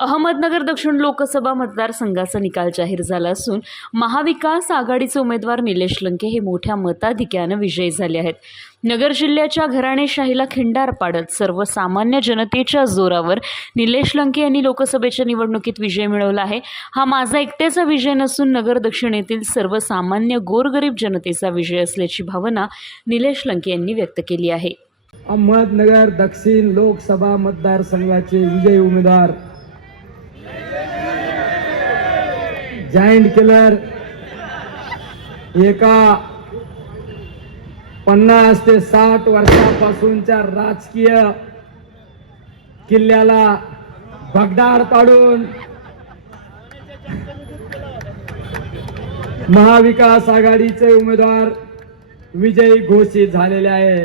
अहमदनगर दक्षिण लोकसभा मतदारसंघाचा निकाल जाहीर झाला असून महाविकास आघाडीचे उमेदवार निलेश लंके हे मोठ्या मताधिक्यानं विजयी झाले आहेत. नगर जिल्ह्याच्या घराणेशाहीला खिंडार पाडत सर्वसामान्य जनतेच्या जोरावर निलेश लंके यांनी लोकसभेच्या निवडणुकीत विजय मिळवला आहे. हा माझा एकट्याचा विजय नसून नगर दक्षिण येथील सर्वसामान्य गोरगरीब जनतेचा विजय असल्याची भावना निलेश लंके यांनी व्यक्त केली आहे. अहमदनगर दक्षिण लोकसभा मतदारसंघाचे विजयी उमेदवार जायंट किलर एका पन्नास ते साठ वर्षापासूनच्या राजकीय किल्ल्याला भगदार पाडून महाविकास आघाडीचे उमेदवार विजयी घोषित झालेले आहे.